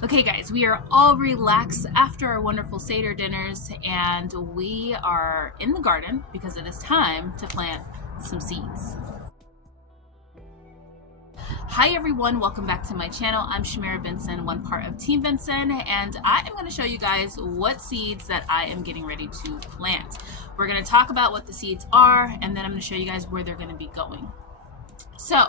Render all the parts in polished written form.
Okay guys, we are all relaxed after our wonderful Seder dinners and we are in the garden because it is time to plant some seeds. Hi everyone, welcome back to my channel. I'm Shamira Benson, one part of Team Benson, and I am going to show you guys what seeds that I am getting ready to plant. We're going to talk about what the seeds are, and then I'm going to show you guys where they're going to be going. So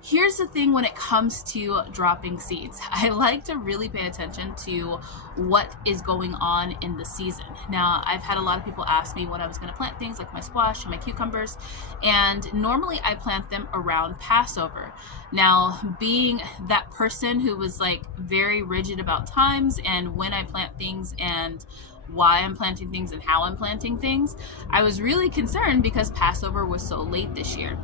here's the thing when it comes to dropping seeds. I like to really pay attention to what is going on in the season. Now, I've had a lot of people ask me when I was going to plant things like my squash and my cucumbers, and normally I plant them around Passover. Now, being that person who was like very rigid about times and when I plant things and why I'm planting things and how I'm planting things, I was really concerned because Passover was so late this year.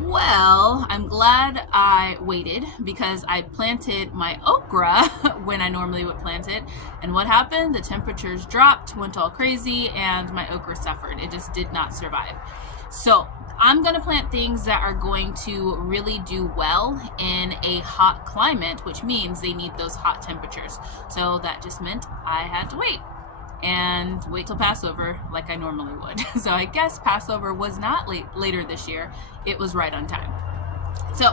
Well, I'm glad I waited because I planted my okra when I normally would plant it. And what happened? The temperatures dropped, went all crazy, and my okra suffered. It just did not survive. So I'm going to plant things that are going to really do well in a hot climate, which means they need those hot temperatures. So that just meant I had to wait and wait till Passover like I normally would. So I guess Passover was not later this year. It was right on time. So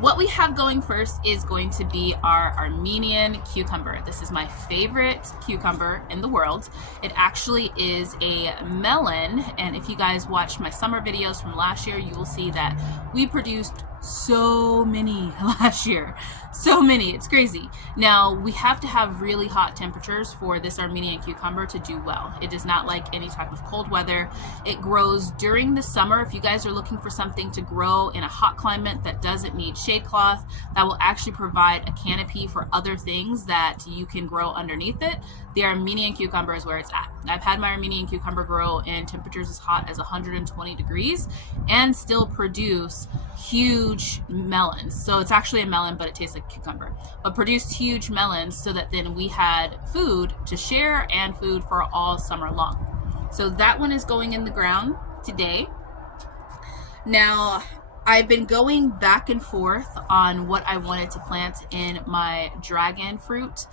what we have going first is going to be our Armenian cucumber. This is my favorite cucumber in the world. It actually is a melon, and if you guys watched my summer videos from last year, you will see that we produced so many last year. So many, it's crazy. Now, we have to have really hot temperatures for this Armenian cucumber to do well. It does not like any type of cold weather. It grows during the summer. If you guys are looking for something to grow in a hot climate that doesn't need shade cloth, that will actually provide a canopy for other things that you can grow underneath it, the Armenian cucumber is where it's at. I've had my Armenian cucumber grow in temperatures as hot as 120 degrees and still produce huge melons. So it's actually a melon, but it tastes like cucumber, but produced huge melons so that then we had food to share and food for all summer long. So that one is going in the ground today. Now, I've been going back and forth on what I wanted to plant in my dragon fruit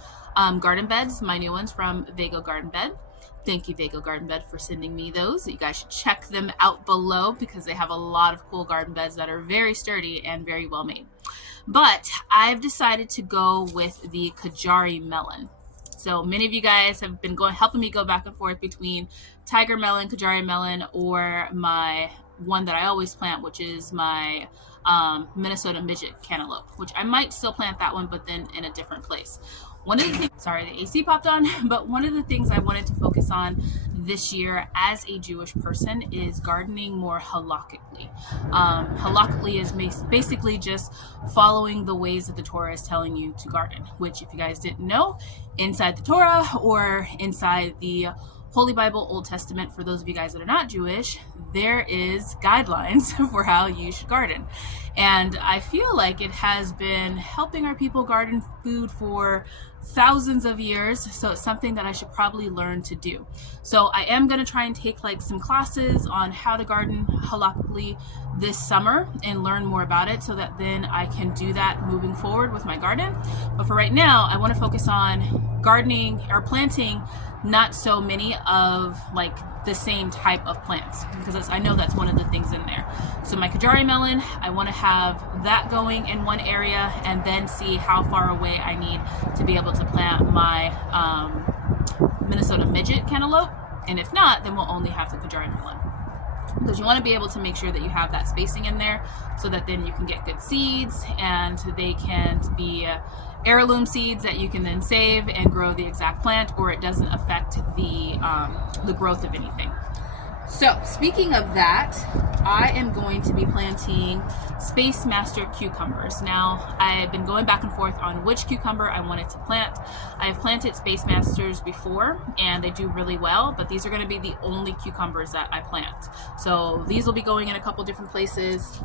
garden beds, my new ones from Vego Garden Bed. Thank you, Vego Garden Bed, for sending me those. You guys should check them out below because they have a lot of cool garden beds that are very sturdy and very well made. But I've decided to go with the Kajari melon. So many of you guys have been helping me go back and forth between tiger melon, Kajari melon, or my one that I always plant, which is my Minnesota midget cantaloupe, which I might still plant that one, but then in a different place. One of the things, sorry, the AC popped on, but one of the things I wanted to focus on this year as a Jewish person is gardening more halakhically. Halakhically is basically just following the ways that the Torah is telling you to garden, which, if you guys didn't know, inside the Torah or inside the Holy Bible, Old Testament, for those of you guys that are not Jewish, there is guidelines for how you should garden. And I feel like it has been helping our people garden food for thousands of years, so it's something that I should probably learn to do. So I am going to try and take like some classes on how to garden halakhically this summer and learn more about it so that then I can do that moving forward with my garden. But for right now, I want to focus on gardening or planting not so many of like the same type of plants, because I know that's one of the things in there. So my Kajari melon, I want to have that going in one area and then see how far away I need to be able to plant my Minnesota midget cantaloupe. And if not, then we'll only have the Kajari melon, because you want to be able to make sure that you have that spacing in there so that then you can get good seeds and they can be heirloom seeds that you can then save and grow the exact plant, or it doesn't affect the growth of anything. So speaking of that, I am going to be planting Space Master cucumbers. Now, I've been going back and forth on which cucumber I wanted to plant. I've planted Space Masters before and they do really well, but these are going to be the only cucumbers that I plant. So these will be going in a couple different places.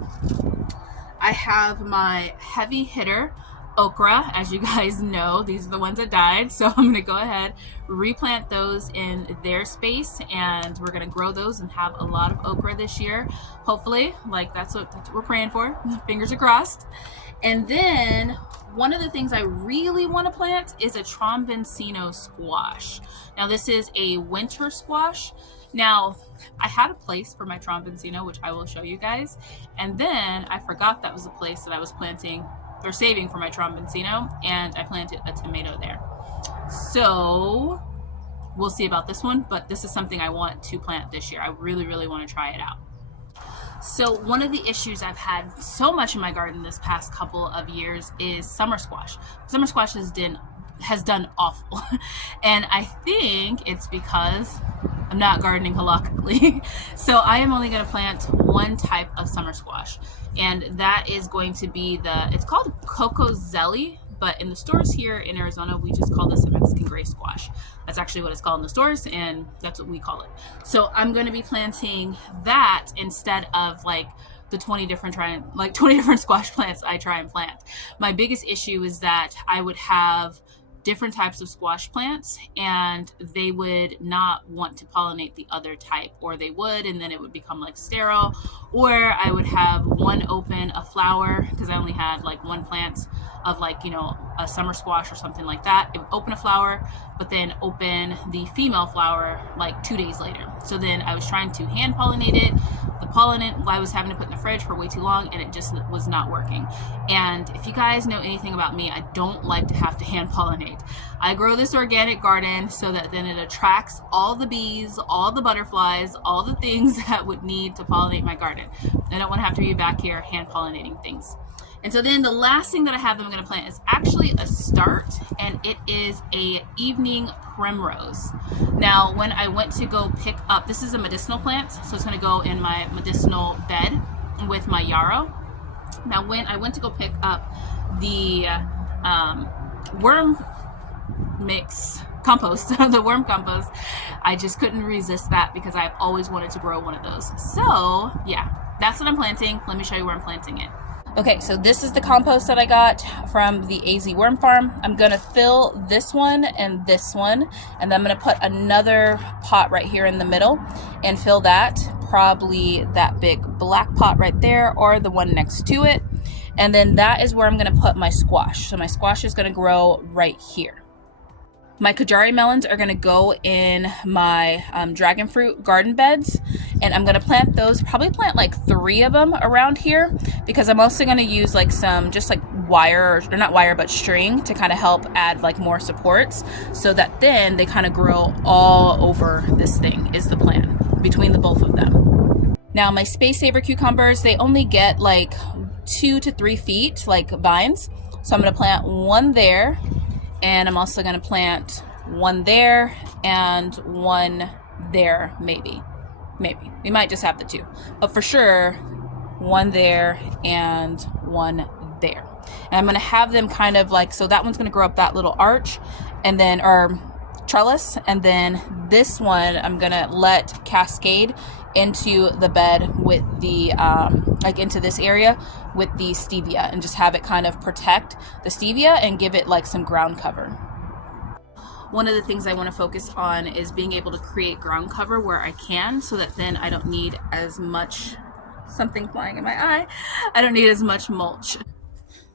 I have my heavy hitter okra. As you guys know, these are the ones that died, so I'm gonna go ahead, replant those in their space, and we're gonna grow those and have a lot of okra this year, hopefully. Like that's what we're praying for. Fingers are crossed. And then one of the things I really want to plant is a tromboncino squash. Now this is a winter squash. Now I had a place for my tromboncino, which I will show you guys, and then I forgot that was a place that I was planting or saving for my tromboncino, and I planted a tomato there. So we'll see about this one, but this is something I want to plant this year. I really, really want to try it out. So one of the issues I've had so much in my garden this past couple of years is summer squash. Summer squash has done awful. And I think it's because I'm not gardening halakhically. So I am only going to plant one type of summer squash. And that is going to be it's called Coco Zelly. But in the stores here in Arizona, we just call this a Mexican gray squash. That's actually what it's called in the stores, and that's what we call it. So I'm going to be planting that instead of like the 20 different squash plants I try and plant. My biggest issue is that I would have different types of squash plants and they would not want to pollinate the other type, or they would, and then it would become like sterile, or I would have one open a flower because I only had like one plant of like, you know, a summer squash or something like that. It would open a flower, but then open the female flower like 2 days later. So then I was trying to hand pollinate it. The pollinant I was having to put in the fridge for way too long, and it just was not working. And if you guys know anything about me, I don't like to have to hand pollinate. I grow this organic garden so that then it attracts all the bees, all the butterflies, all the things that would need to pollinate my garden. I don't want to have to be back here hand pollinating things. And so then the last thing that I have that I'm going to plant is actually a start, and it is a evening primrose. Now, when I went to go pick up, this is a medicinal plant, so it's going to go in my medicinal bed with my yarrow. Now, when I went to go pick up the worm mix compost, the worm compost, I just couldn't resist that because I've always wanted to grow one of those. So yeah, that's what I'm planting. Let me show you where I'm planting it. Okay, so this is the compost that I got from the AZ Worm Farm. I'm gonna fill this one, and then I'm gonna put another pot right here in the middle and fill that, probably that big black pot right there or the one next to it. And then that is where I'm gonna put my squash. So my squash is gonna grow right here. My Kajari melons are gonna go in my dragon fruit garden beds, and I'm gonna plant those, probably plant like 3 of them around here, because I'm also gonna use like some just like wire, or not wire, but string to kind of help add like more supports, so that then they kind of grow all over this thing is the plan between the both of them. Now my Space Saver cucumbers, they only get like 2 to 3 feet like vines, so I'm gonna plant one there. And I'm also going to plant one there and one there, maybe. We might just have the 2. But for sure, one there and one there. And I'm going to have them kind of like, so that one's going to grow up that little arch, and then, or trellis. And then this one, I'm going to let cascade into the bed with the, like into this area with the stevia, and just have it kind of protect the stevia and give it like some ground cover. One of the things I want to focus on is being able to create ground cover where I can, so that then I don't need as much, something flying in my eye, I don't need as much mulch.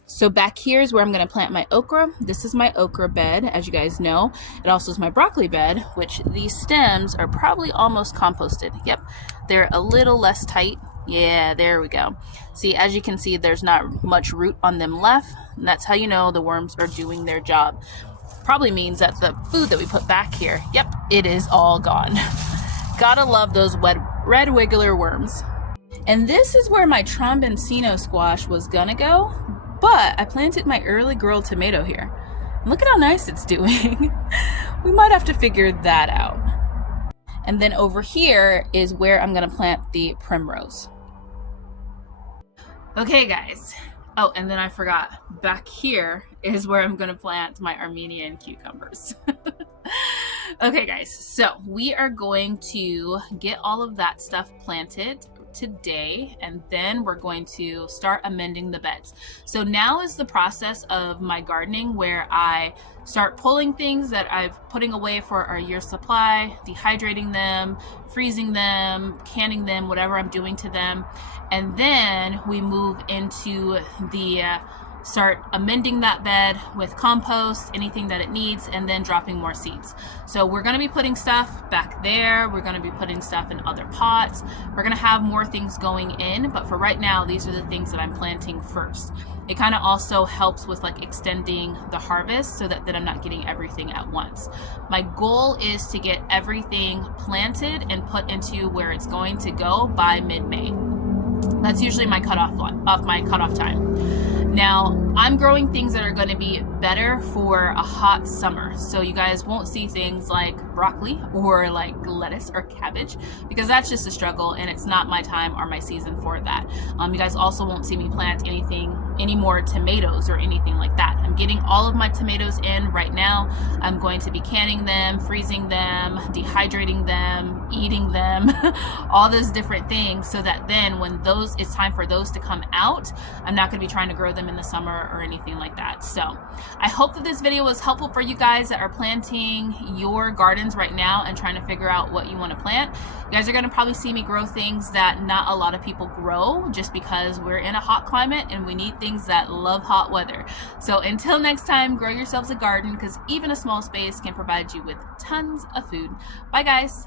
So back here is where I'm going to plant my okra. This is my okra bed, as you guys know. It also is my broccoli bed, which these stems are probably almost composted. Yep, they're a little less tight. Yeah, there we go. See, as you can see, there's not much root on them left. And that's how you know the worms are doing their job. Probably means that the food that we put back here, yep, it is all gone. Gotta love those red wiggler worms. And this is where my tromboncino squash was gonna go, but I planted my early girl tomato here. And look at how nice it's doing. We might have to figure that out. And then over here is where I'm gonna plant the primrose. Okay guys, oh, and then I forgot, back here is where I'm gonna plant my Armenian cucumbers. Okay guys, so we are going to get all of that stuff planted today, and then we're going to start amending the beds. So now is the process of my gardening where I start pulling things that I've putting away for our year's supply, dehydrating them, freezing them, canning them, whatever I'm doing to them. And then we move into the start amending that bed with compost, anything that it needs, and then dropping more seeds. So we're going to be putting stuff back there. We're going to be putting stuff in other pots. We're going to have more things going in, but for right now, these are the things that I'm planting first. It kind of also helps with like extending the harvest so that then I'm not getting everything at once. My goal is to get everything planted and put into where it's going to go by mid-May. That's usually my cutoff time. Now, I'm growing things that are going to be better for a hot summer. So you guys won't see things like broccoli or like lettuce or cabbage because that's just a struggle and it's not my time or my season for that. You guys also won't see me plant any more tomatoes or anything like that. I'm getting all of my tomatoes in right now. I'm going to be canning them, freezing them, dehydrating them, eating them, all those different things so that then when it's time for those to come out, I'm not going to be trying to grow them in the summer or anything like that. So I hope that this video was helpful for you guys that are planting your gardens right now and trying to figure out what you want to plant. You guys are going to probably see me grow things that not a lot of people grow just because we're in a hot climate and we need things that love hot weather. So until next time, grow yourselves a garden because even a small space can provide you with tons of food. Bye guys.